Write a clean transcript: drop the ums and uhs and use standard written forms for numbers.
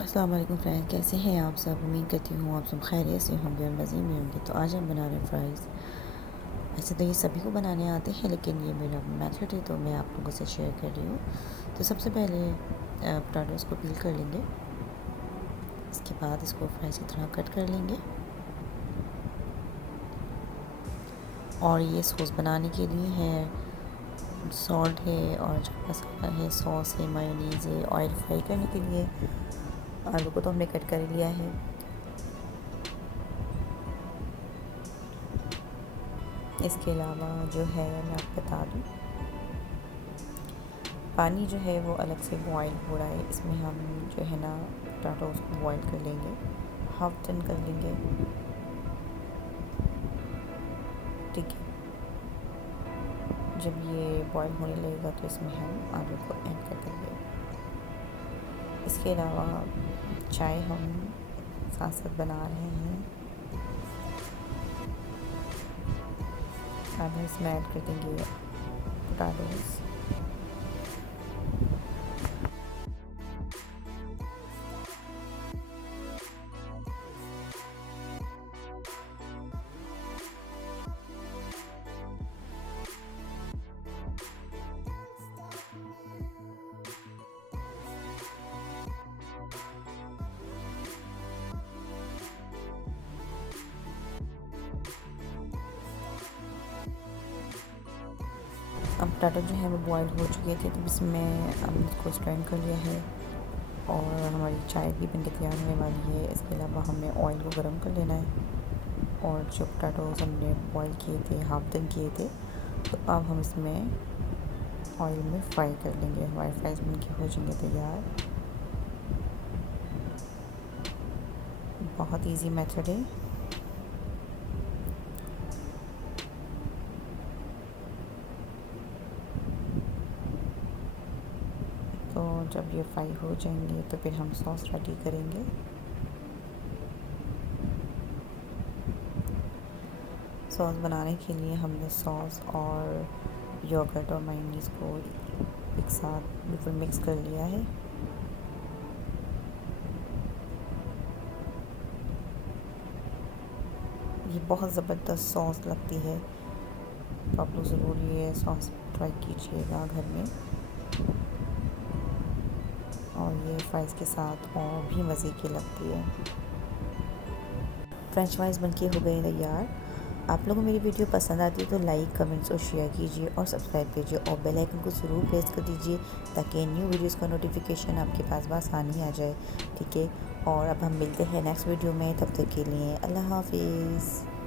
अस्सलाम वालेकुम फ्रेंड्स, कैसे हैं आप सब। उम्मीद करती हूँ आप सब खैरियत से होंगे और मज़े में होंगे। तो आज हम बना रहे हैं फ़्राइज़। ऐसे तो ये सभी को बनाने आते हैं, लेकिन ये मेरा मेथड है तो मैं आप लोगों से शेयर कर रही हूँ। तो सबसे पहले पोटैटोज़ को पील कर लेंगे। इसके बाद इसको फ्राइज़ की तरह कट कर लेंगे। और ये सॉस बनाने के लिए है, सॉल्ट है और चाट मसाला है, सॉस है, मायोनीज़ है। ऑयल फ्राई करने के लिए आलू को तो हमने कट कर लिया है। इसके अलावा जो है मैं आपको बता दूँ, पानी जो है वो अलग से बॉईल हो रहा है। इसमें हम जो है ना पोटैटोज़ को बॉईल कर लेंगे, हाफ टन कर लेंगे। ठीक है, जब ये बॉईल होने लगेगा तो इसमें हम आलू को ऐड कर देंगे। इसके अलावा चाय हम साथ साथ बना रहे हैं। अब इसमें ऐड कर देंगे पोटैटोज़। अब पोटैटो जो है वो बॉईल हो चुके थे, तो इसमें हमने इसको स्ट्रेन कर लिया है और हमारी चाय भी बनके तैयार होने वाली है। इसके अलावा हमें ऑयल को गर्म कर लेना है और जो पोटैटोज़ हमने बॉईल किए थे, हाफ डन किए थे, तो अब हम इसमें ऑयल में फ्राई कर लेंगे। हमारे फ्राइज़ बनके हो जाएंगे तैयार। बहुत इजी मेथड है। तो जब ये फ्राई हो जाएंगे तो फिर हम सॉस रेडी करेंगे। सॉस बनाने के लिए हमने सॉस और योगर्ट और मायोनीज़ को एक साथ बिल्कुल मिक्स कर लिया है। ये बहुत ज़बरदस्त सॉस लगती है, तो आप लोग ज़रूर ये सॉस ट्राई कीजिएगा घर में। और ये फ्राइज़ के साथ और भी मज़े की लगती है। फ्रेंच फ्राइज़ बनके हो गए तैयार। आप लोगों को मेरी वीडियो पसंद आती है तो लाइक, कमेंट्स और शेयर कीजिए और सब्सक्राइब कीजिए और बेल आइकन को ज़रूर प्रेस कर दीजिए ताकि न्यू वीडियोस का नोटिफिकेशन आपके पास आसानी आ जाए। ठीक है, और अब हम मिलते हैं नेक्स्ट वीडियो में। तब तक के लिए अल्लाह हाफिज़।